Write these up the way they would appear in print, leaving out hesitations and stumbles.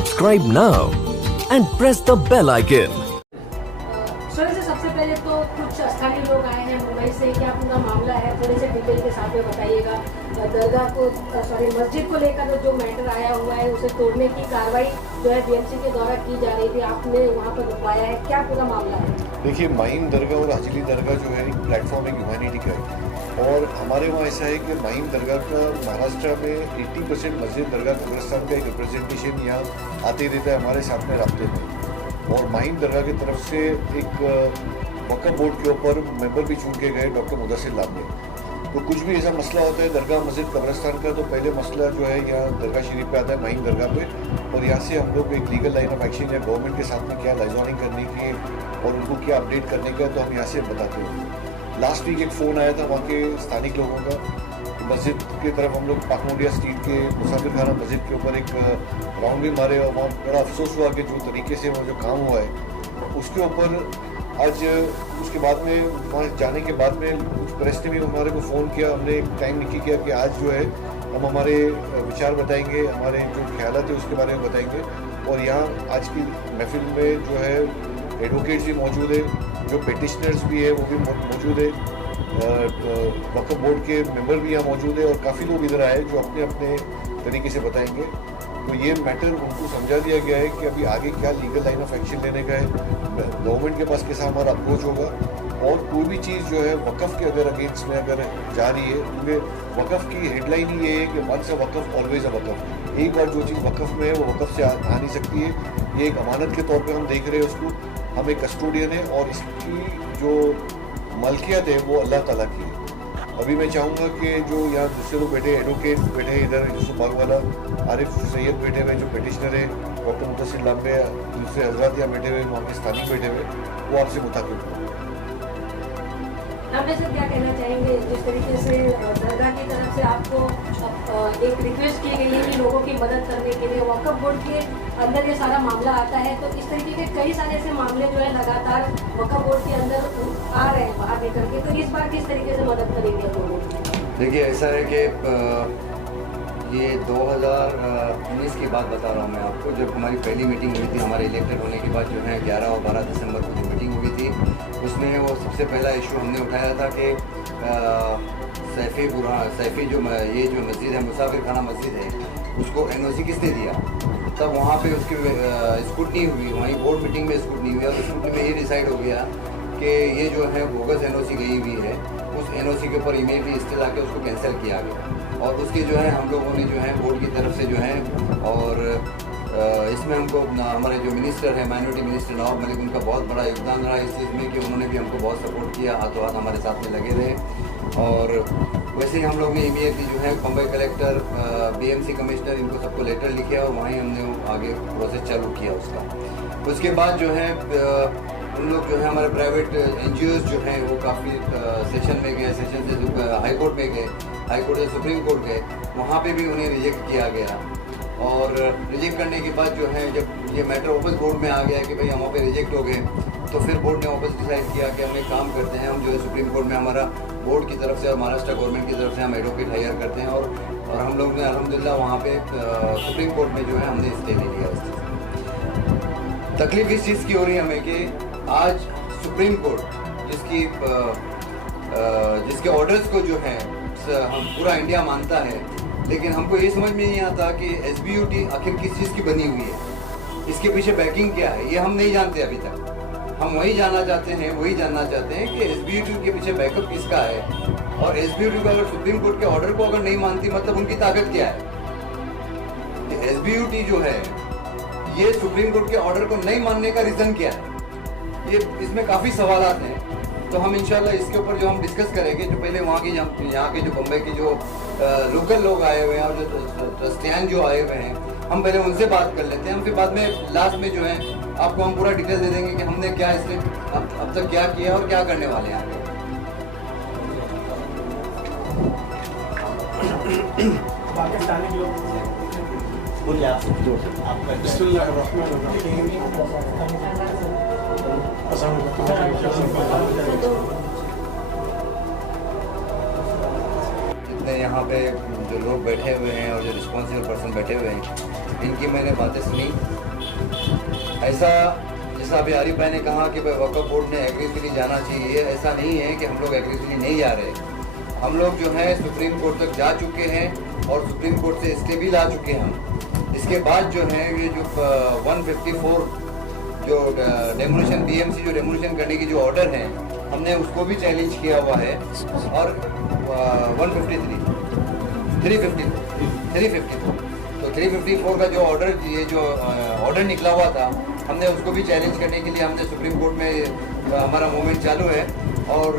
Subscribe now and press the bell icon. Sir से सबसे पहले तो कुछ स्थानीय लोग आए हैं मुंबई से, क्या पूरा मामला है थोड़े से डिटेल के साथ में बताइएगा। दरगाह को मस्जिद को लेकर जो मैटर आया हुआ है उसे तोड़ने की कार्रवाई जो है बीएमसी के द्वारा की जा रही थी, आपने वहाँ पर रुकवाया है, क्या पूरा मामला है? देखिए, माहिम दरगाह और हाजिली दरगाह जो है एक प्लेटफॉर्म है ह्यूमैनिटी का है, और हमारे वहाँ ऐसा है कि माहिम दरगाह का महाराष्ट्र में 80% मस्जिद दरगाह कब्रिस्तान का एक रिप्रेजेंटेशन यहाँ आते रहता है हमारे साथ में राब्ते में। और माहिम दरगाह की तरफ से एक वक्फ बोर्ड के ऊपर मेंबर भी चुन के गए डॉक्टर मुदस्सिर लांबे। तो कुछ भी ऐसा मसला होता है दरगाह मस्जिद कब्रिस्तान का, तो पहले मसला जो है यहाँ दरगाह शरीफ पे आता है, माहिम दरगाह पे, और यहाँ से हम लोग एक लीगल लाइन ऑफ एक्शन या गवर्नमेंट के साथ में क्या लाइजॉनिंग करने की और उनको क्या अपडेट करने का, तो हम यहाँ से बताते हैं। लास्ट वीक एक फ़ोन आया था वहाँ के स्थानिक लोगों का, मस्जिद की तरफ हम लोग पाकमोडिया स्ट्रीट के मुसाफिर खाना मस्जिद के ऊपर एक राउंड भी मारे, और वहाँ बड़ा अफसोस हुआ कि जो तरीके से वो जो काम हुआ है उसके ऊपर आज उसके बाद में वहाँ जाने के बाद में कुछ प्रेस ने भी हमारे को फ़ोन किया, हमने एक टाइम निकी किया कि आज जो है हम हमारे विचार बताएंगे, हमारे जो ख्यालात है उसके बारे में बताएंगे। और यहाँ आज की महफिल में जो है एडवोकेट्स भी मौजूद है, जो पिटिशनर्स भी है वो भी मौजूद है, वक्फ बोर्ड के मेंबर भी यहाँ मौजूद है, और काफ़ी लोग इधर आए जो अपने अपने तरीके से बताएंगे। तो ये मैटर उनको समझा दिया गया है कि अभी आगे क्या लीगल लाइन ऑफ एक्शन लेने का है, गवर्नमेंट के पास कैसा हमारा अप्रोच होगा, और कोई भी चीज़ जो है वक़्फ़ के अगर अगेंस्ट में अगर जा रही है, क्योंकि वक़्फ़ की हेडलाइन ही ये है कि once a Waqf always a वक़्फ़। एक बार जो चीज़ वक़्फ़ में है वो वक़्फ़ से आ नहीं सकती है, ये एक अमानत के तौर पे हम देख रहे हैं उसको, हम एक कस्टोडियन है और इसकी जो मलकियत है वो अल्लाह ताला की है। अभी मैं चाहूँगा कि जो यहाँ दूसरे लोग बैठे, एडवोकेट बैठे हैं इधर, यूसुफ बागवाला, आरिफ सैयद बैठे हुए जो पिटिशनर है, डॉक्टर मुदस्सिर लांबे, दूसरे हजरात यहाँ बैठे हुए, वहाँ के स्थानीय बैठे हुए, वो आपसे मुताबिक हों। आप वैसे क्या कहना चाहेंगे, जिस तरीके से दरगाह की तरफ से आपको एक रिक्वेस्ट की गई है कि लोगों की मदद करने के लिए वक्फ बोर्ड के अंदर ये सारा मामला आता है, तो इस तरीके के कई सारे ऐसे मामले जो है लगातार वक्फ बोर्ड के अंदर आ रहे हैं बाहर निकल के, तो इस बार किस तरीके से मदद करेंगे लोगों की? देखिए, ऐसा है कि ये 2019 की बात बता रहा हूँ मैं आपको, जब हमारी पहली मीटिंग हुई थी हमारे इलेक्टेड होने के बाद जो है 11 और 12 दिसंबर को जो मीटिंग हुई थी, उसमें वो सबसे पहला इशू हमने उठाया था कि सैफी जो ये जो मस्जिद है, मुसाफिर खाना मस्जिद है, उसको NOC किसने दिया। तब वहाँ पे उसकी स्क्रूटनी हुई, वहीं बोर्ड मीटिंग में स्क्रूटनी हुई, और स्क्रूटनी में ये डिसाइड हो गया कि ये जो है बोगस NOC गई हुई है, उस NOC के ऊपर इमीडिएटली स्टे आके उसको कैंसिल किया गया। और उसके जो है हम लोगों ने जो है बोर्ड की तरफ से जो है, और इसमें हमको हमारे जो मिनिस्टर है, माइनॉरिटी मिनिस्टर नवाब मलिक, उनका बहुत बड़ा योगदान रहा इस चीज़ में कि उन्होंने भी हमको बहुत सपोर्ट किया, हाथों हाथ हमारे साथ में लगे रहे। और वैसे ही हम लोग ने इमीडिएटली जो है बम्बई कलेक्टर, BMC कमिश्नर, इनको सबको लेटर लिखे और वहीं हमने आगे प्रोसेस चालू किया उसका। उसके बाद जो है उन लोग जो है हमारे प्राइवेट NGOs जो हैं वो काफ़ी सेशन में गए, सेशन से हाई कोर्ट में गए, हाई कोर्ट से सुप्रीम कोर्ट गए, वहाँ पे भी उन्हें रिजेक्ट किया गया। और रिजेक्ट करने के बाद जो है जब ये मैटर वापस बोर्ड में आ गया कि भाई हम वहाँ पे रिजेक्ट हो गए, तो फिर बोर्ड ने वापस डिसाइड किया कि हम एक काम करते हैं, हम जो है सुप्रीम कोर्ट में हमारा बोर्ड की तरफ से और महाराष्ट्र गवर्नमेंट की तरफ से हम एडवोकेट हायर करते हैं, और हम लोग ने अल्हम्दुलिल्लाह वहाँ पे सुप्रीम कोर्ट में जो है हमने स्टे ले लिया इस चीज़। तकलीफ इस चीज़ की हो रही है हमें कि आज सुप्रीम कोर्ट जिसके ऑर्डर्स को जो है हम पूरा इंडिया मानता है, लेकिन हमको ये समझ में नहीं आता कि SBUT आखिर किस चीज़ की बनी हुई है, इसके पीछे बैकिंग क्या है, ये हम नहीं जानते अभी तक। हम वही जानना चाहते हैं कि SBUT के पीछे बैकअप किसका है, और SBUT को अगर सुप्रीम कोर्ट के ऑर्डर को अगर नहीं मानती, मतलब उनकी ताकत क्या है। SBUT जो है ये सुप्रीम कोर्ट के ऑर्डर को नहीं मानने का रीज़न क्या है, ये इसमें काफ़ी सवालात हैं। तो हम इंशाल्लाह इसके ऊपर जो हम डिस्कस करेंगे, जो पहले वहाँ के यहाँ के जो बम्बई के जो लोकल लोग आए हुए हैं और जो ट्रस्टियान जो आए हुए हैं, हम पहले उनसे बात कर लेते हैं। हम फिर बाद में लास्ट में जो है आपको हम पूरा डिटेल दे देंगे कि हमने क्या इसमें अब तक क्या किया और क्या करने वाले हैं आगे। पाकिस्तानी लोग बोलिए आपका हमने यहाँ पे जो लोग बैठे हुए हैं और जो रिस्पॉन्सिबल पर्सन बैठे हुए हैं, इनकी मैंने बातें सुनी। ऐसा जैसा अभी आरिफ भाई ने कहा कि भाई वक्फ बोर्ड ने एग्रेसिवली जाना चाहिए, ऐसा नहीं है कि हम लोग एग्रेसिवली नहीं जा रहे। हम लोग जो है सुप्रीम कोर्ट तक जा चुके हैं और सुप्रीम कोर्ट से स्टे भी ला चुके हैं हम। इसके बाद जो है ये जो 154 जो डेमोलिशन BMC जो डेमोलिशन करने की जो ऑर्डर है, हमने उसको भी चैलेंज किया हुआ है। और 354 तो 354 का जो ऑर्डर, ये जो ऑर्डर निकला हुआ था, हमने उसको भी चैलेंज करने के लिए हमने सुप्रीम कोर्ट में हमारा मूवमेंट चालू है। और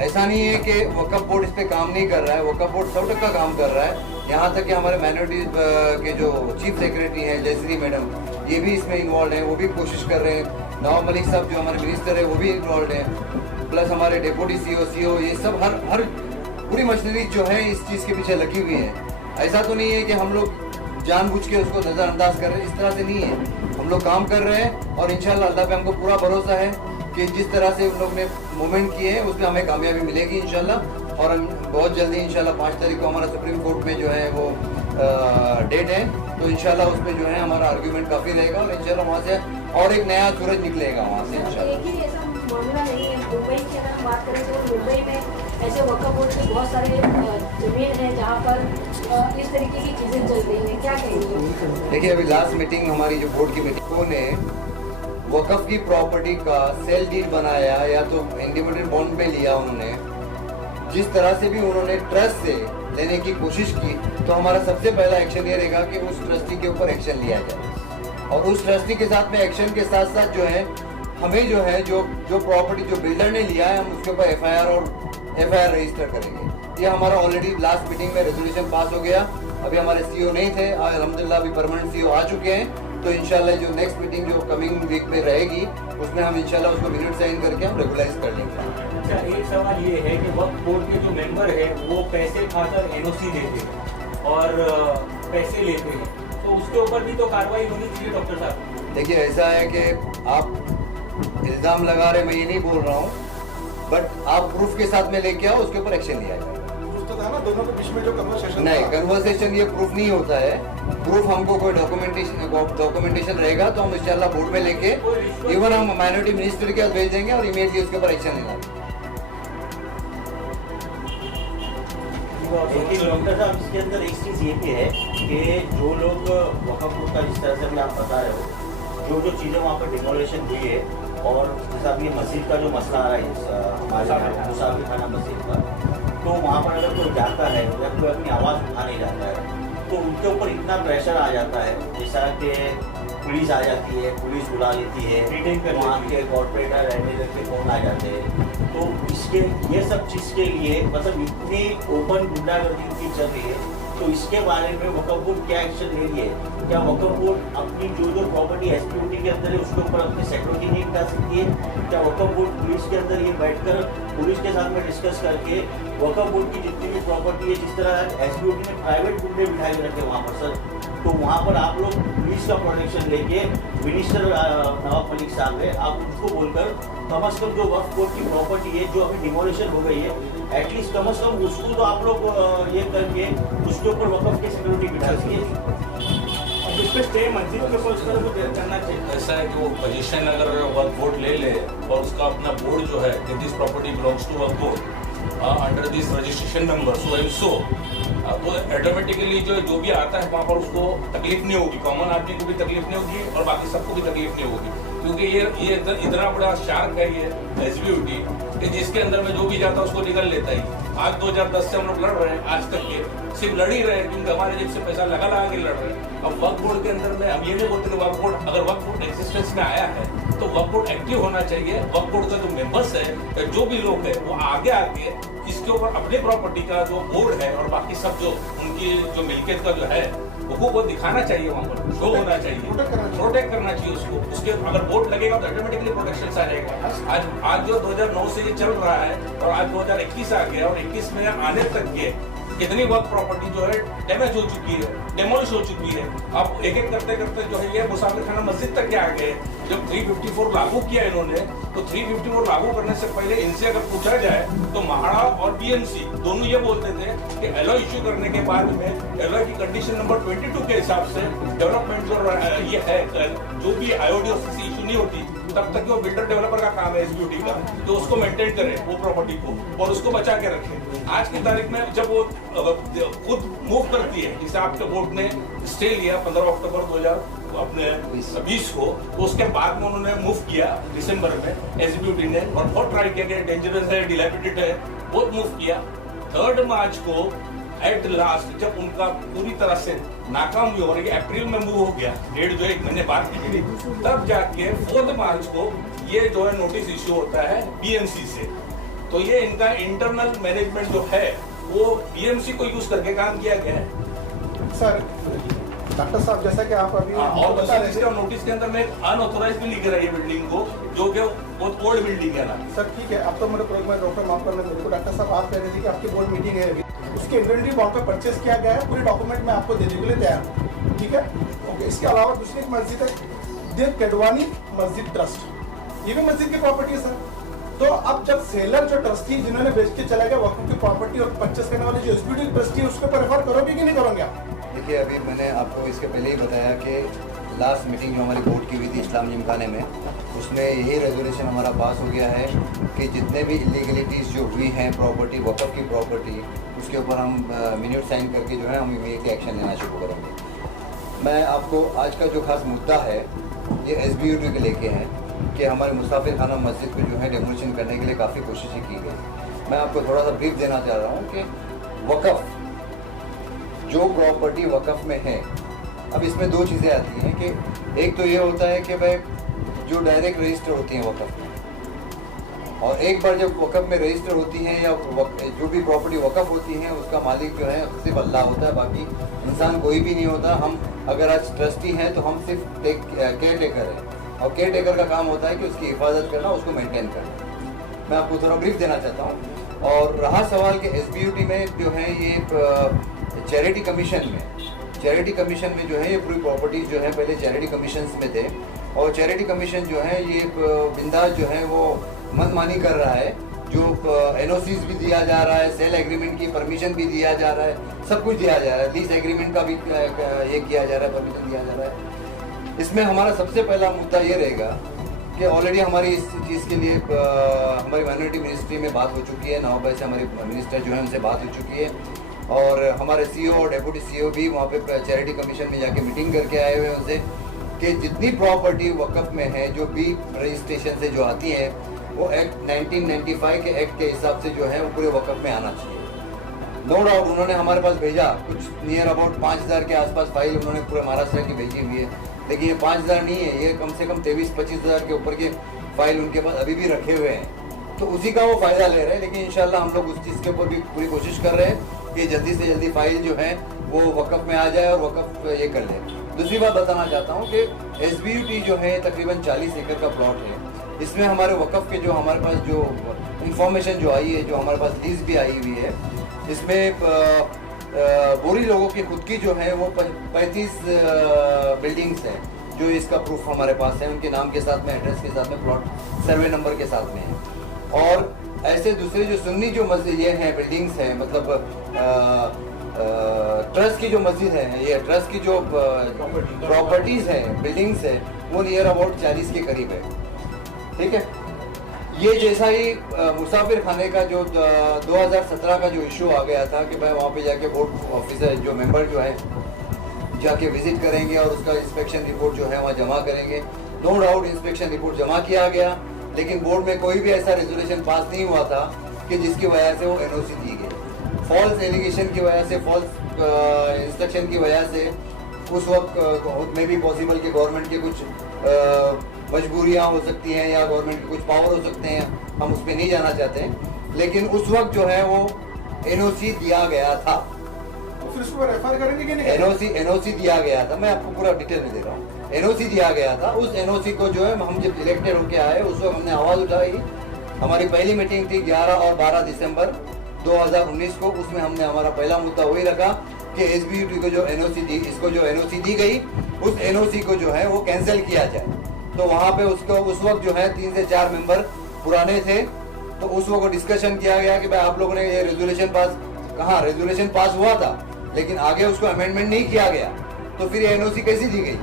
ऐसा नहीं है कि वक्फ बोर्ड इस पर काम नहीं कर रहा है, वक्फ बोर्ड 100% काम कर रहा है। यहाँ तक कि हमारे माइनॉरिटीज के जो चीफ सेक्रेटरी हैं जयश्री मैडम, ये भी इसमें इन्वॉल्व हैं, वो भी कोशिश कर रहे हैं। नवाब मलिक साहब जो हमारे मिनिस्टर है वो भी इन्वॉल्व हैं, प्लस हमारे डेप्यूटी CO, ये सब हर पूरी मशीनरी जो है इस चीज़ के पीछे लगी हुई है। ऐसा तो नहीं है कि हम लोग जानबूझ के उसको नज़रअंदाज कर रहे हैं, इस तरह से नहीं है। हम लोग काम कर रहे हैं और इंशाल्लाह अल्लाह पे हमको पूरा भरोसा है कि जिस तरह से उन लोग ने मूवमेंट किए हैं उसमें हमें कामयाबी मिलेगी इंशाल्लाह। और हम बहुत जल्दी इंशाल्लाह 5 तारीख को हमारा सुप्रीम कोर्ट में जो है वो डेट है, तो इंशाल्लाह उसमें जो है हमारा आर्ग्यूमेंट काफ़ी रहेगा और इंशाल्लाह वहाँ से और एक नया सूरज निकलेगा वहाँ से इंशाल्लाह। एक ही ऐसा मामला नहीं है, मुंबई की अगर हम बात करें तो मुंबई में ऐसे वक्फ बोर्ड के बहुत सारे जमीन हैं जहाँ पर इस तरीके की चीज़ें चल रही हैं, क्या कहेंगे? देखिए, अभी लास्ट मीटिंग हमारी जो बोर्ड की मीटिंग ने वक़्फ़ की प्रॉपर्टी का सेल डीड बनाया या तो इंडिविजुअल बॉन्ड पे लिया उन्होंने, जिस तरह से भी उन्होंने ट्रस्ट से लेने की कोशिश की, तो हमारा सबसे पहला एक्शन ये रहेगा कि उस ट्रस्टी के ऊपर एक्शन लिया जाए। और उस ट्रस्टी के साथ में एक्शन के साथ साथ जो है हमें जो है जो प्रॉपर्टी जो बिल्डर ने लिया है, हम उसके ऊपर FIR रजिस्टर करेंगे। ये हमारा ऑलरेडी लास्ट मीटिंग में रेजोल्यूशन पास हो गया। अभी हमारे CO नहीं थे, अल्हम्दुलिल्लाह अभी परमानेंट CO आ चुके हैं। तो इंशाल्लाह जो नेक्स्ट मीटिंग जो कमिंग वीक में रहेगी उसमें हम इंशाल्लाह उसको मिनट साइन करके हम रेगुलाइज कर लेंगे। अच्छा, एक सवाल ये है कि वक्फ बोर्ड के जो मेंबर है वो पैसे खाकर NOC देते हैं और पैसे लेते हैं, तो उसके ऊपर भी तो कार्रवाई होनी चाहिए डॉक्टर साहब। देखिए, ऐसा है कि आप इल्ज़ाम लगा रहे, मैं ये नहीं बोल रहा हूँ, बट आप प्रूफ के साथ में लेके आओ, उसके ऊपर एक्शन लिया जाए। दोनों के बीच में जो कन्वर्सेशन नहीं, कन्वर्सेशन ये प्रूफ नहीं होता है। प्रूफ हमको कोई डॉक्यूमेंटेशन रहेगा तो हम इंशाल्लाह बोर्ड में लेके इवन हम माइनॉरिटी मिनिस्टर के पास भेज देंगे और इमीडिएटली उसके ऊपर एक्शन लेना। लेकिन डॉक्टर साहब, इसके अंदर एक चीज़ ये भी है कि जो लोग वक्फ बोर्ड का जिस तरह से भी आप बता रहे हो, जो चीज़ें वहाँ पर डिमोलेशन हुई है, और जैसा अभी मस्जिद का जो मसला आ रहा है हमारे यहाँ मुसाफिर खाना मस्जिद का, तो वहाँ पर अगर कोई जाता है या कोई अपनी आवाज़ उठाने जाता है तो उनके ऊपर इतना प्रेशर आ जाता है, जैसा कि पुलिस आ जाती है, पुलिस बुला लेती है, वहाँ के कॉर्पोरेटर मैनेजर के फ़ोन आ जाते हैं। तो इसके ये सब चीज़ के लिए मतलब इतनी ओपन गुंडागर्दी की चल रही है, तो इसके बारे में वक्फ बोर्ड क्या एक्शन ले रही है? क्या वक्फ बोर्ड अपनी जो प्रॉपर्टी SPOT के अंदर है उसके ऊपर अपनी सिक्योरिटी नहीं कर सकती है? क्या वक्फ बोर्ड पुलिस के अंदर ये बैठकर पुलिस के साथ में डिस्कस करके वक्फ बोर्ड की जितनी भी प्रॉपर्टी है, जिस तरह SPOT ने प्राइवेट गुंडे बिठाए रखे वहाँ पर सर, तो वहाँ पर आप लोग पुलिस का प्रोटेक्शन लेके मिनिस्टर नवाब मलिक साहब है, आप उसको बोलकर कम से कम जो वक्फ बोर्ड की प्रॉपर्टी है जो अभी डिमोलिशन हो गई है, एटलीस्ट कम से कम उसको तो आप लोग ये करके उसके ऊपर वक्फ की सिक्योरिटी बिठा दीजिए। इस पर स्टे मस्जिद के ऊपर उसका तो करना चाहिए। ऐसा है कि वो पोजीशन अगर वक्फ बोर्ड ले ले और उसका अपना बोर्ड जो है this property belongs to Waqf board under this registration number so and so, तो ऑटोमेटिकली जो भी आता है वहाँ पर उसको तकलीफ नहीं होगी, कॉमन आदमी को भी तकलीफ नहीं होगी और बाकी सबको भी तकलीफ नहीं होगी, क्योंकि ये इतना बड़ा शार्क है ये SBOT कि जिसके अंदर में जो भी जाता है उसको निकल लेता ही। आज 2010 से हम लोग लड़ रहे हैं, आज तक के सिर्फ लड़ ही रहे हैं क्योंकि हमारे जेब से पैसा लगा के लड़ रहे हैं। अब वक्फ बोर्ड के अंदर में हम ये नहीं बोलते कि वक्फ बोर्ड, अगर वक्फ बोर्ड एग्जिस्टेंस में आया है तो वक्फ बोर्ड एक्टिव होना चाहिए। वक्फ बोर्ड का जो मेंबर्स है, जो भी लोग है, वो आगे आके इसके ऊपर अपने प्रॉपर्टी का जो बोर्ड है और बाकी सब जो उनकी जो मिल्कियत का जो है वो दिखाना चाहिए, वहाँ पर शो होना चाहिए, प्रोटेक्ट करना चाहिए उसको। उसके अगर बोर्ड लगेगा तो ऑटोमेटिकली प्रोटेक्शन आ जाएगा। आज जो 2009 से ये चल रहा है और आज 2021 आ गया और 21 में आने तक के कितनी वक्त प्रॉपर्टी जो है डैमेज हो चुकी है, डेमोलिश हो चुकी है। अब एक एक करते करते जो है ये मुसाफिर खाना मस्जिद तक के आ गए। जब 354 लागू किया इन्होंने, तो 354 लागू करने से पहले इनसे अगर पूछा जाए तो महाड़ा और बीएमसी दोनों ये बोलते थे कि एलओ इश्यू करने के बाद में एलओ की कंडीशन नंबर 22 के हिसाब से डेवलपमेंट जो ये है, जो भी आईओडी ऑफिस इश्यू नहीं होती तब तक वो बिल्डर डेवलपर का काम है एसबीयूटी का, तो उसको मेंटेन करे वो प्रॉपर्टी को और उसको बचा के रखे। आज की तारीख में जब वो खुद मूव करती है, जिसे आपके बोर्ड ने स्टे लिया 15 अक्टूबर 2020 को, तो उसके बाद में उन्होंने मूव किया दिसंबर में एसबीयूटी ने, और बहुत ट्राई किया गया, डेंजरस है, डिलैपिडेटेड है, बहुत मूव किया। 3 मार्च को एट लास्ट जब उनका पूरी तरह से नाकाम हुई और अप्रैल में मूव हो गया, डेढ़ जो 1 महीने बाद की थी, तब जाके 4 मार्च को ये जो है नोटिस इश्यू होता है बीएमसी से। तो ये इनका इंटरनल मैनेजमेंट जो है वो बीएमसी को यूज करके काम किया गया है। सर डॉक्टर साहब, जैसा कि आप अभी और बता रहे थे, नोटिस के अंदर में अनऑथोराइज भी लिख रहा है ये बिल्डिंग को, जो कि बहुत ओल्ड बिल्डिंग है ना। सर ठीक है, अब तो मेरे प्रोग्राम में डॉक्टर माफ करना मेरे को। डॉक्टर साहब आप कह रहे थे कि आपकी बोर्ड मीटिंग है अभी, उसकी इन्वेंटरी वहाँ पे परचेस किया गया है, पूरे डॉक्यूमेंट में आपको देने के लिए तैयार हूँ, ठीक है। ओके, इसके अलावा दूसरी एक मस्जिद है देव केडवानी मस्जिद ट्रस्ट, ये भी मस्जिद की प्रॉपर्टी है सर। तो अब जब सेलर जो ट्रस्टी जिन्होंने बेच के चला गया वक्त की प्रॉपर्टी और परचेस करने वाले जो एसबीयूटी ट्रस्टी है उसको रेफर करोगे कि नहीं करोगे आप? देखिए, अभी मैंने आपको इसके पहले ही बताया कि लास्ट मीटिंग जो हमारी बोर्ड की हुई थी इस्लाम जिमखाने में, उसमें यही रेजोल्यूशन हमारा पास हो गया है कि जितने भी इलीगलिटीज़ जो हुई हैं प्रॉपर्टी, वक़्फ़ की प्रॉपर्टी, उसके ऊपर हम मिनट साइन करके जो है हम इमीडिएटली एक्शन लेना शुरू करेंगे। मैं आपको आज का जो खास मुद्दा है ये एसबीयूटी के लेके है कि हमारे मुसाफिर खाना मस्जिद को जो है डेमोलिशन करने के लिए काफ़ी कोशिशें की गई। मैं आपको थोड़ा सा ब्रीफ देना चाह रहा हूँ कि वक़्फ़, जो प्रॉपर्टी वक़्फ़ में है, अब इसमें 2 चीज़ें आती हैं कि एक तो ये होता है कि भाई जो डायरेक्ट रजिस्टर होती हैं वक़्फ़ में, और एक बार जब वक़्फ़ में रजिस्टर होती हैं या जो भी प्रॉपर्टी वक़्फ़ होती है उसका मालिक जो है सिर्फ अल्लाह होता है, बाकी इंसान कोई भी नहीं होता। हम अगर आज ट्रस्टी हैं तो हम सिर्फ केयर टेकर हैं, और केयर टेकर का काम होता है कि उसकी हिफाजत करना, उसको मेंटेन करना। मैं आपको थोड़ा ब्रीफ देना चाहता हूँ। और रहा सवाल कि एसबीयूटी में जो है ये चैरिटी कमीशन में जो है ये पूरी प्रॉपर्टीज जो है पहले चैरिटी कमीशन में थे, और चैरिटी कमीशन जो है ये बिंदास जो है वो मनमानी कर रहा है, जो एनओसीज भी दिया जा रहा है, सेल एग्रीमेंट की परमिशन भी दिया जा रहा है, सब कुछ दिया जा रहा है, लीज एग्रीमेंट का भी ये किया जा रहा है, परमिशन दिया जा रहा है। इसमें हमारा सबसे पहला मुद्दा ये रहेगा कि ऑलरेडी हमारी इस चीज़ के लिए हमारी माइनॉरिटी मिनिस्ट्री में बात हो चुकी है, नवाबाई से हमारे मिनिस्टर जो है उनसे बात हो चुकी है, और हमारे सीईओ और डेप्यूटी सीईओ भी वहाँ पे चैरिटी कमीशन में जाके मीटिंग करके आए हुए हैं उनसे कि जितनी प्रॉपर्टी वक़्फ़ में है जो भी रजिस्ट्रेशन से जो आती है वो एक्ट 1995 के एक्ट के हिसाब से जो है वो पूरे वक़्फ़ में आना चाहिए। नो डाउट उन्होंने हमारे पास भेजा कुछ नियर अबाउट 5000 के आसपास फाइल उन्होंने पूरे महाराष्ट्र की भेजी हुई है, लेकिन ये 5000 नहीं है, ये कम से कम 23-25 हज़ार के ऊपर के फाइल उनके पास अभी भी रखे हुए हैं, तो उसी का वो फ़ायदा ले रहे हैं। लेकिन इंशाल्लाह हम लोग उस चीज़ के ऊपर भी पूरी कोशिश कर रहे हैं कि जल्दी से जल्दी फाइल जो है वो वक़्फ़ में आ जाए और वक़्फ़ ये कर ले। दूसरी बात बताना चाहता हूँ कि एसबीयूटी जो है तकरीबन 40 एकड़ का प्लॉट है, इसमें हमारे वक़्फ़ के जो हमारे पास जो इंफॉर्मेशन जो आई है, जो हमारे पास लीज भी आई हुई है, इसमें बोरी लोगों की खुद की जो है वो 35 बिल्डिंग्स हैं जो इसका प्रूफ हमारे पास है, उनके नाम के साथ में, एड्रेस के साथ में, प्लॉट सर्वे नंबर के साथ में है। और ऐसे दूसरे जो सुन्नी जो मस्जिद ये हैं बिल्डिंग्स हैं, मतलब ट्रस्ट की जो मस्जिद है, ये ट्रस्ट की जो प्रॉपर्टीज़ हैं, बिल्डिंग्स है, वो नियर अबाउट 40 के करीब है, ठीक है। ये जैसा ही मुसाफिर खाने का जो 2017 का जो इशू आ गया था कि भाई वहाँ पे जाके बोर्ड ऑफिसर जो मेंबर जो है जाके विजिट करेंगे और उसका इंस्पेक्शन रिपोर्ट जो है वहाँ जमा करेंगे। नो डाउट इंस्पेक्शन रिपोर्ट जमा किया गया, लेकिन बोर्ड में कोई भी ऐसा रेजोल्यूशन पास नहीं हुआ था कि जिसकी वजह से वो एनओसी दी गई। फॉल्स एलिगेशन की वजह से, फॉल्स इंस्ट्रक्शन की वजह से उस वक्त में भी पॉसिबल कि गवर्नमेंट के कुछ मजबूरियाँ हो सकती हैं या गवर्नमेंट के कुछ पावर हो सकते हैं, हम उस पर नहीं जाना चाहते हैं, लेकिन उस वक्त जो है वो एनओसी दिया गया था। फिर उसको रेफर करेंगे कि नहीं? एनओसी दिया गया था, मैं आपको पूरा डिटेल में दे रहा हूँ। एनओसी दिया गया था, उस एनओसी को जो है हम जब इलेक्टेड होके आए उस वक्त हमने आवाज़ उठाई। हमारी पहली मीटिंग थी 11 और 12 दिसंबर 2019 को, उसमें हमने हमारा पहला मुद्दा वही रखा कि एसबीयूटी को जो एनओसी दी, इसको जो एनओसी दी गई, उस एनओसी को जो है वो कैंसिल किया जाए। तो वहाँ पे उसको उस वक्त जो है 3 से 4 मेंबर पुराने थे, तो उस वक्त डिस्कशन किया गया कि भाई आप लोगों ने ये रेजोल्यूशन पास, कहाँ रेजोल्यूशन पास हुआ था लेकिन आगे उसको अमेंडमेंट नहीं किया गया, तो फिर ये एनओसी कैसी दी गई।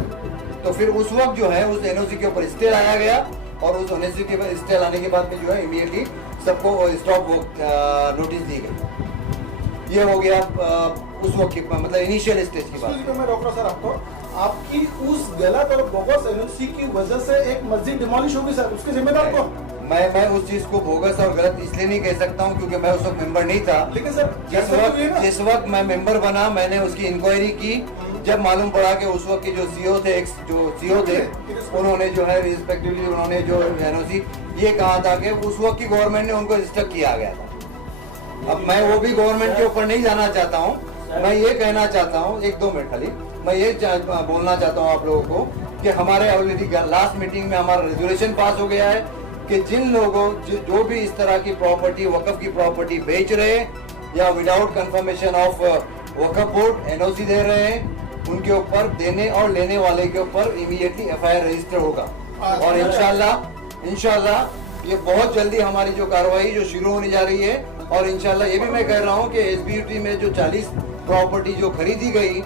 तो फिर उस वक्त जो है उस एनओसी के ऊपर स्टे लाया गया और उस एनओसी के ऊपर स्टे लाने के बाद में जो है इमीडिएटली सबको स्टॉप नोटिस दी गई। ये हो गया उस वक्त की मतलब इनिशियल स्टेज की बात। मैं रोक रहा सर आपको, आपकी उस गलत और बोगस एनओसी की वजह से एक मस्जिद डिमोलिश होगी सर, उसके जिम्मेदार को मैं उस चीज को बोगस और गलत इसलिए नहीं कह सकता हूँ क्योंकि मैं उस वक्त मेंबर नहीं था। लेकिन सर जिस वक्त मैं मेंबर बना मैंने उसकी इंक्वायरी की, जब मालूम पड़ा कि उस वक्त के जो सीओ थे उन्होंने जो है रिस्पेक्टिवली उन्होंने जो एनओसी ये कहा था कि उस वक्त की गवर्नमेंट ने उनको स्टक किया गया था। अब मैं वो भी गवर्नमेंट के ऊपर नहीं जाना चाहता हूँ, मैं ये कहना चाहता हूँ, 1-2 मिनट खाली, मैं ये बोलना चाहता हूँ आप लोगों को कि हमारे ऑलरेडी लास्ट मीटिंग में हमारा रेजोल्यूशन पास हो गया है कि जिन लोगों जो भी इस तरह की प्रॉपर्टी वक्फ की प्रॉपर्टी बेच रहे हैं या विदाउट कंफर्मेशन ऑफ वक्फ बोर्ड एनओसी दे रहे हैं, उनके ऊपर देने और लेने वाले के ऊपर इमीडिएटली एफआईआर रजिस्टर होगा। और इंशाल्लाह ये बहुत जल्दी हमारी जो कार्रवाई जो शुरू होने जा रही है। और इंशाल्लाह ये भी मैं कह रहा हूँ कि एसबीयूटी में जो 40 प्रॉपर्टी जो खरीदी गई,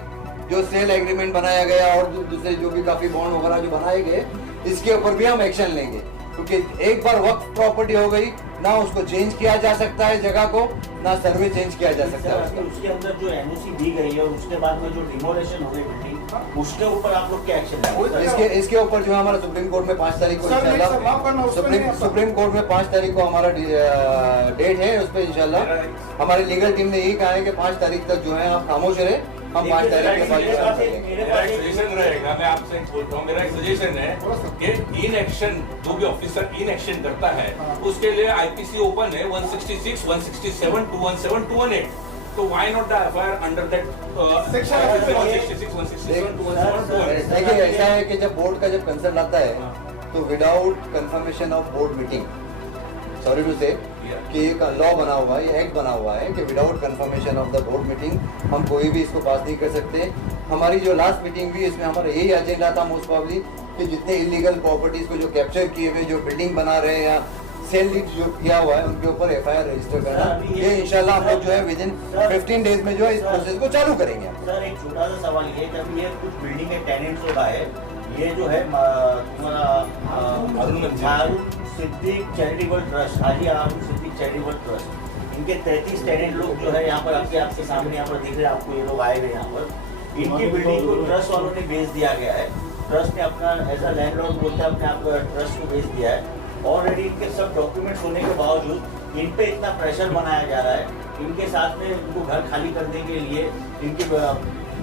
जो सेल एग्रीमेंट बनाया गया और दूसरे जो भी काफी बॉन्ड वगैरह जो बनाए गए, इसके ऊपर भी हम एक्शन लेंगे क्योंकि एक बार वक्त प्रॉपर्टी हो गई ना उसको चेंज किया जा सकता है जगह को, ना सर्वे चेंज किया जा सकता है। उसके अंदर जो एनओसी दी गई है और उसके बाद में जो डिमोलेशन हो गई बिल्डिंग, उसके ऊपर आप लोग क्या एक्शन लेंगे? इसके ऊपर जो हमारा सुप्रीम कोर्ट में 5 तारीख को इंशाल्लाह सुप्रीम कोर्ट में 5 तारीख को हमारा डेट है, उस पर इंशाल्लाह हमारी लीगल टीम ने यही कहा है कि 5 तारीख तक जो है आप खामोश रहे, हम 5 तारीख के बाद मेरा एक सजेशन रहेगा, मैं आपसे बोलता हूँ, मेरा एक सजेशन है कि इन एक्शन जो भी ऑफिसर इन एक्शन करता है उसके लिए आईपीसी ओपन है 166, 167, 217, 218, तो why not the FIR under that section 166, 167, 217, 218। देखिए ऐसा है कि जब बोर्ड का जब कंसर्न आता है तो without confirmation of board meeting, sorry to say कि एक लॉ बना हुआ है, ये एक्ट बना हुआ है कि without confirmation of the board meeting हम कोई भी इसको पास नहीं कर सकते। हमारी जो लास्ट मीटिंग हुई इसमें हमारा यही एजेंडा था मोस्ट प्रॉब्ली कि जितने इलीगल प्रॉपर्टीज को जो कैप्चर किए हुए जो बिल्डिंग बना रहे हैं या सेल डीड जो किया हुआ है उनके ऊपर एफआईआर रजिस्टर करना, ये इंशाल्लाह हम लोग जो है विदिन 15 डेज में जो है इस प्रोसेस को चालू करेंगे। सर एक छोटा सा सवाल ये, जब ये कुछ बिल्डिंग के टेनेंट्स होता है, ये जो है तुम्हारा हारून सिद्दीक चैरिटेबल ट्रस्ट, हाजी हारून सिद्दीक चैरिटेबल ट्रस्ट, इनके 33 टेनेंट लोग जो है यहाँ पर आपके सामने यहाँ पर दिख रहे हैं आपको, ये लोग आए हुए यहाँ पर, इनकी बिल्डिंग को ट्रस्ट वालों ने बेच दिया गया है। ट्रस्ट ने अपना एज अ लैंडलॉर्ड बोलते हैं अपने आप ट्रस्ट को बेच दिया है। ऑलरेडी इनके सब डॉक्यूमेंट्स होने के बावजूद इन पे इतना प्रेशर बनाया जा रहा है, इनके साथ में उनको घर खाली करने के लिए इनके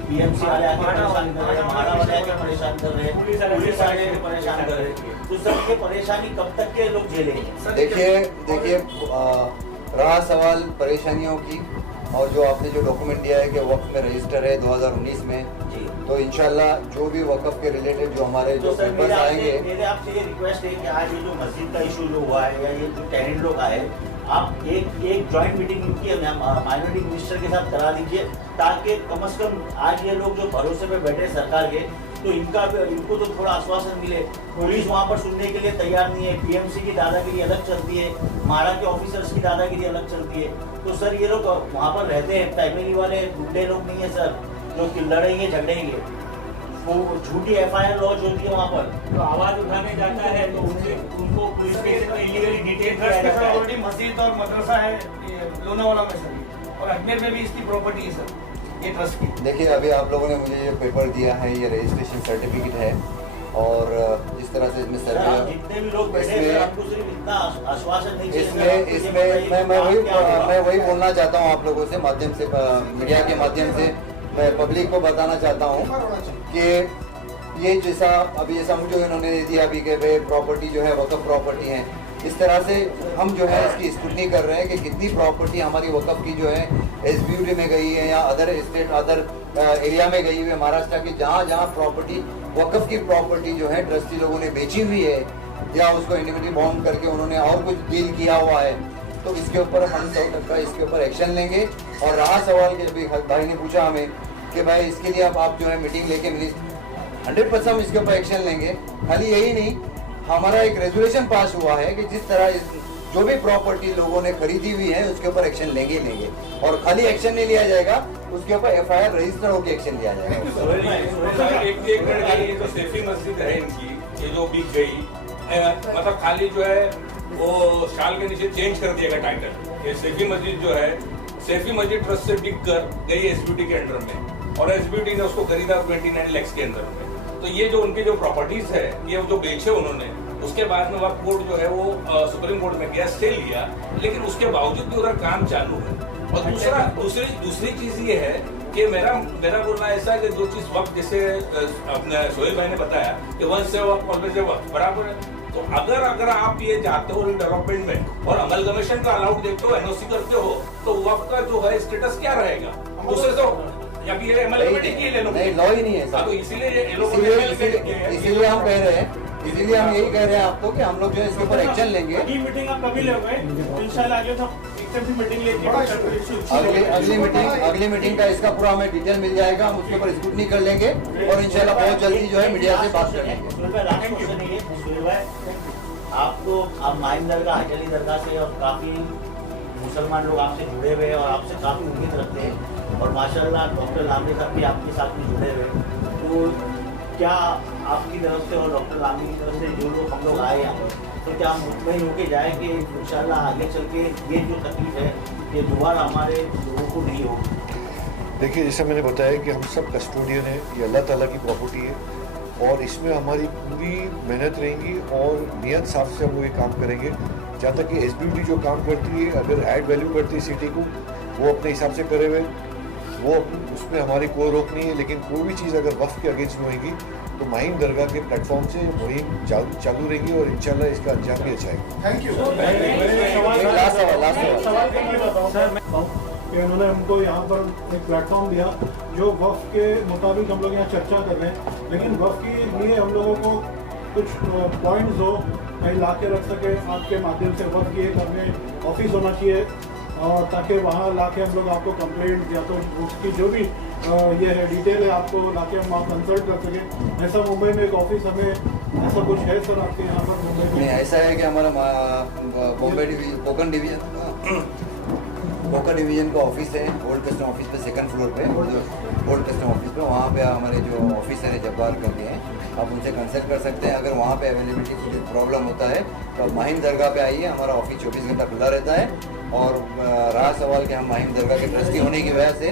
पीएमसी वाले आके परेशान कर रहे हैं, महाड़ा वाले आके परेशान कर रहे हैं, पुलिस वाले परेशान कर रहे हैं, तो सर ये परेशानी कब तक के लोग झेलेंगे? देखिए रहा सवाल परेशानियों की, और जो आपने जो डॉक्यूमेंट दिया है कि वक्फ में रजिस्टर है 2019 में, तो इंशाल्लाह जो भी वक्फ के रिलेटेड जो हमारे जो पेपर्स आएंगे, मेरे आपसे ये रिक्वेस्ट है कि आज ये जो मस्जिद का इशू जो हुआ है या ये जो टेनेंट लोग आए, आप एक जॉइंट मीटिंग की माइनॉरिटी मिनिस्टर के साथ करा दीजिए ताकि कम से कम आज ये लोग जो भरोसे पे बैठे सरकार के, तो इनको तो थोड़ा आश्वासन मिले। पुलिस वहाँ पर सुनने के लिए तैयार नहीं है, पीएमसी की दादागिरी अलग चलती है, माड़ा के ऑफिसर्स की दादागिरी अलग चलती है। तो सर ये लोग वहाँ पर रहते हैं, फैमिली वाले गुंडे लोग नहीं है सर जो लड़ेंगे झगड़ेंगे, वो झूठी एफआईआर लॉन्च होती है वहाँ पर, तो आवाज उठाने जाता है तो उनको पुलिस स्टेशन में इलीगली डिटेन किया जाता है। ऑलरेडी मस्जिद और मदरसा है लोनावाला में सर, और अजमेर में भी इसकी प्रॉपर्टी है सर ये ट्रस्ट की। देखिए अभी आप लोगों ने मुझे ये पेपर दिया है, ये रजिस्ट्रेशन सर्टिफिकेट है, और जिस तरह से इसमें सर्वे जितने भी लोग बैठे हैं आपको सिर्फ इतना आश्वासन नहीं इसमें मैं वही बोलना चाहता हूँ आप लोगों से माध्यम से, मीडिया के माध्यम से मैं पब्लिक को बताना चाहता हूँ कि ये जैसा अभी जैसा मुझे इन्होंने दिया अभी के प्रॉपर्टी जो है वक्फ प्रॉपर्टी है, इस तरह से हम जो है इसकी स्क्रूटनी कर रहे हैं कि कितनी प्रॉपर्टी हमारी वक्फ की जो है एसबीयूटी में गई है या अदर स्टेट अदर एरिया में गई हुई है महाराष्ट्र की, जहाँ जहाँ प्रॉपर्टी वक्फ की प्रॉपर्टी जो है ट्रस्टी लोगों ने बेची हुई है या उसको इंडिविजुअली बॉन्ड करके उन्होंने और कुछ डील किया हुआ है, तो इसके ऊपर हम 100% इसके ऊपर एक्शन लेंगे। और रहा सवाल कि अभी भाई ने पूछा हमें कि भाई इसके लिए आप जो है मीटिंग लेके 100% हम इसके ऊपर एक्शन लेंगे। खाली यही नहीं, हमारा एक रेजोल्यूशन पास हुआ है कि जिस तरह जो भी प्रॉपर्टी लोगों ने खरीदी हुई है उसके ऊपर एक्शन लेंगे और खाली एक्शन नहीं लिया जाएगा, उसके ऊपर FIR रजिस्टर होकर एक्शन लिया जाएगा। एक मिनट के लिए जो सेफी मस्जिद है इनकी, ये जो बिक गई, मतलब खाली जो है वो शाल के नीचे चेंज कर दिया गया टाइटल। ये सेफी मस्जिद जो है, सेफी मस्जिद ट्रस्ट से बिक कर गई SBT के अंडर में और SBT ने उसको खरीदा 29 लाख के अंदर में। तो ये जो उनकी जो प्रॉपर्टीज है, ये जो बेचे उन्होंने, उसके बाद में वक्फ बोर्ड जो है वो सुप्रीम कोर्ट में गया, स्टे लिया, लेकिन उसके बावजूद भी उधर काम चालू है। और दूसरी चीज ये है कि मेरा बोलना ऐसा है कि जो चीज वक्त, जैसे अपने सोहेल भाई ने बताया कि वंस से वक्त ऑलवेज वक्त बराबर है। तो अगर आप ये जाते हो डेवलपमेंट में और अमलगमेशन का अलाउड देते हो, NOC करते हो, तो वक्त का जो है स्टेटस क्या रहेगा? दूसरे तो अभी ये अमलगमेंट की ले लो, नहीं लॉ ही नहीं है सर। तो इसीलिए इसीलिए हम यही कह रहे हैं आपको कि हम लोग जो है इसके ऊपर एक्शन लेंगे। अगली मीटिंग आप कभी लोगे? इंशाल्लाह आगे तो एक्सटेंसिव मीटिंग लेके अगली मीटिंग का इसका पूरा हमें डिटेल मिल जाएगा, हम उसके ऊपर स्क्रूटनी कर लेंगे और इंशाल्लाह बहुत जल्दी जो है मीडिया से बात कर लेंगे। आप माहिम दरगाह, हजली दरगाह से और काफ़ी मुसलमान लोग आपसे जुड़े हुए हैं और आपसे काफ़ी उम्मीद रखते हैं और माशाल्लाह डॉक्टर लामी साहब भी आपके साथ में जुड़े हुए हैं। तो क्या आपकी तरफ से और डॉक्टर लामी की तरफ से जो लोग हम लोग आए हैं, तो क्या हम मुतमईन होके जाए कि इंशाल्लाह आगे चल के ये जो तकलीफ है ये दोबारा हमारे लोगों को नहीं होगी? देखिए, जैसे मैंने बताया कि हम सब कस्टोडियन हैं, ये अल्लाह ताला की प्रॉपर्टी है और इसमें हमारी पूरी मेहनत रहेगी और नियत साफ से हम लोग ये काम करेंगे। जहाँ तक कि SBT जो काम करती है, अगर ऐड वैल्यू करती है सिटी को, वो अपने हिसाब से करे हुए, वो उसमें हमारी कोई रोक नहीं है। लेकिन कोई भी चीज़ अगर वक्त के अगेंस्ट में होगी तो माहिम दरगाह के प्लेटफॉर्म से मुहिम चालू रहेगी और इंशाल्लाह इसका अंजाम भी अच्छा है। Thank you. कि उन्होंने हमको यहाँ पर एक प्लेटफॉर्म दिया जो वफ़ के मुताबिक हम लोग यहाँ चर्चा कर रहे हैं, लेकिन वफ़ के लिए हम लोगों को कुछ पॉइंट्स हो कहीं ला के रख सके आपके माध्यम से। वफ़ की एक अपने ऑफिस होना चाहिए और ताकि वहाँ ला के हम लोग आपको कंप्लेंट या तो उसकी जो भी ये है डिटेल है आपको ला के हम वहाँ कंसल्ट कर सकें। ऐसा मुंबई में एक ऑफिस हमें ऐसा कुछ है सर आपके यहाँ पर मुंबई में? नहीं, ऐसा है कि हमारा बॉम्बे कोकन डिवीजन का ऑफिस है, ओल्ड कस्टम ऑफिस पे 2nd फ्लोर पे, ओल्ड कस्टम ऑफिस पे। वहाँ पे हमारे जो ऑफिसर है जब्बार करके हैं, आप उनसे कंसल्ट कर सकते हैं। अगर वहाँ पे अवेलेबिलिटी की प्रॉब्लम होता है तो आप माहिम दरगाह पे आइए, हमारा ऑफिस 24 घंटा खुला रहता है। और रहा सवाल कि हम माहिम दरगाह के ट्रस्टी होने की वजह से,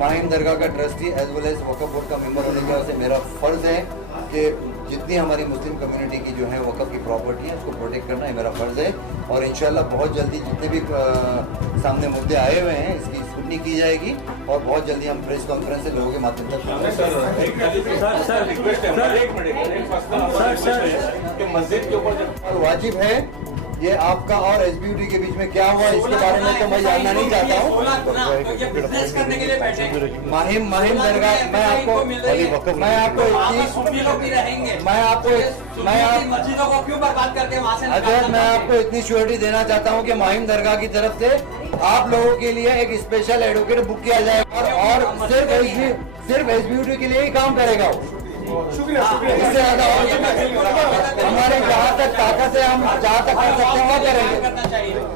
माहिम दरगाह का ट्रस्टी एज वेल एज वक्फ बोर्ड का मेंबर होने की वजह से मेरा फ़र्ज़ है कि जितनी हमारी मुस्लिम कम्युनिटी की जो है वक़्फ़ की प्रॉपर्टी है उसको प्रोटेक्ट करना है मेरा फ़र्ज़ है। और इंशाल्लाह बहुत जल्दी जितने भी सामने मुद्दे आए हुए हैं इसकी स्क्रूटनी की जाएगी और बहुत जल्दी हम प्रेस कॉन्फ्रेंस से लोगों के माध्यम तक मस्जिद के ऊपर वाजिब है। ये आपका और SBT के बीच में क्या हुआ इसके बारे में तो मैं जानना नहीं चाहता हूँ। माहिम दरगाह मैं आपको इतनी श्योरिटी देना चाहता हूँ कि माहिम दरगाह की तरफ से आप लोगों के लिए एक स्पेशल एडवोकेट बुक किया जाएगा और सिर्फ SBT के लिए ही काम करेगा वो। शुक्रिया। इससे ज़्यादा हमारे जहाँ तक ताकत है हम जहाँ तक कर सकते हैं करेंगे।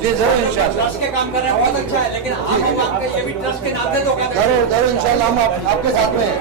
जी जरूर इंशाल्लाह। ट्रस्ट के काम कर रहे हैं बहुत अच्छा है, लेकिन आप ये भी ट्रस्ट के नाते तो जरूर इंशाल्लाह हम आपके साथ में हैं।